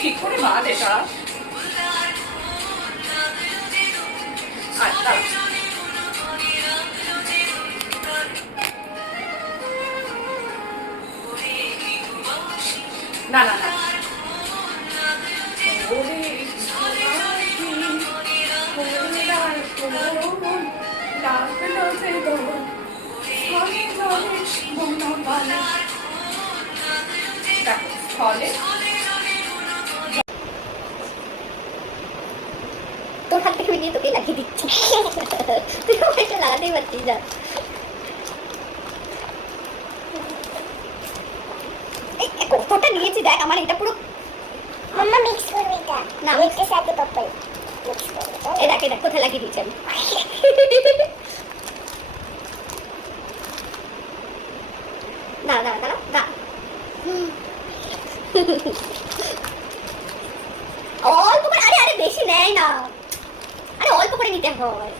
কি করে বাদ এটা? আচ্ছা না না না তোর হাত থেকে নিয়ে তোকে লাগিয়ে দিচ্ছি। তুই এটা লাগাতেই পারছিস না। কতটা নিয়েছি দেখ, আমার এটা পুরো মাম্মা মিক্স করবে এটা না মিক্সের সাথে পার্পল মিক্স করবে এই দেখ এটা কোথায় লাগিয়ে দিচ্ছি আমি। না না না না অল্প করে, আরে আরে বেশি নেয় না, আরে অল্প করে নিতে হয়।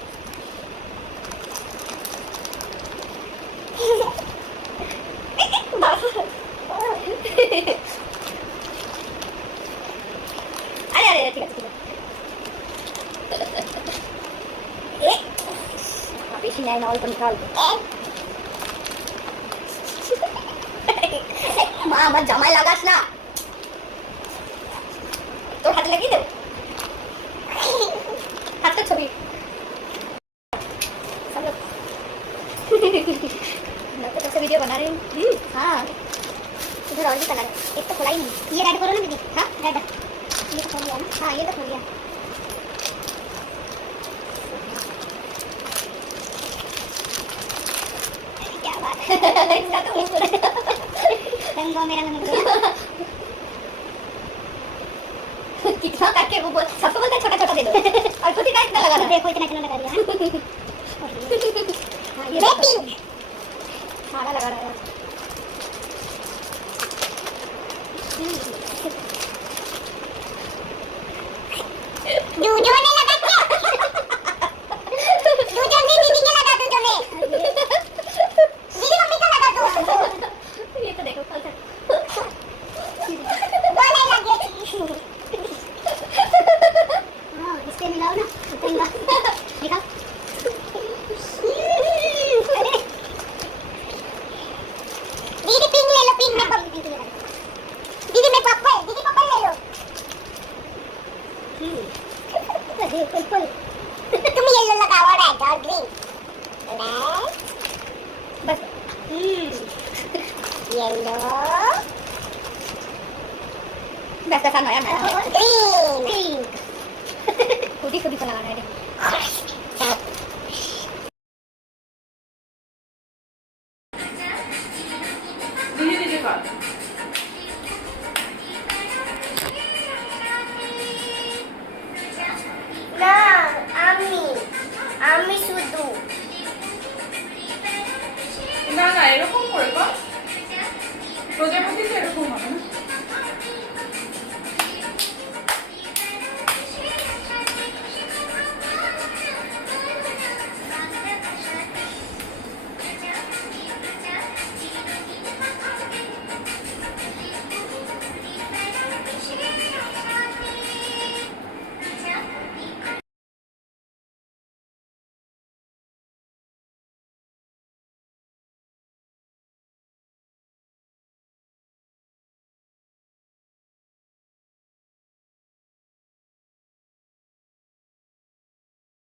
আরে আরে ঠিক আছে ঠিক আছে, বেশি নেয় না, অল্প নিতে অল্প। মা আমার জামাই লাগাস না, তোর হাতে লাগিয়ে দেব হাতের ছবি। वीडियो बना रही हूँ। हाँ इधर और भी कलर है, एक तो खुला ही नहीं। ये रेड करो ना दीदी। हाँ रेड, ये तो खोल लिया ना। हाँ ये तो खोल लिया। क्या बात है। इसका तो रंगो मेरा नंबर कितना करके वो बोल, सबको बोलते छोटा छोटा दे दो और खुद इतना इतना लगा रहा। देखो इतना इतना लगा दिया। हाँ ये पिंक सारा लगा रहा है। दूजो ने लगा क्या? दूजो ने दीदी के लगा, दूजो ने दीदी मम्मी का लगा दो। ये तो देखो कल तक बोले लगे। हाँ इससे मिलाओ ना तिरंगा दिखाओ। दीदी पिंक ले लो, पिंक में दीदी में पर्पल, दीदी पर्पल ले लो। पर्पल तुम येलो लगाओ, रेड और ग्रीन बस। येलो बस ऐसा नया नया ग्रीन खुद ही को लगाना है। धीरे धीरे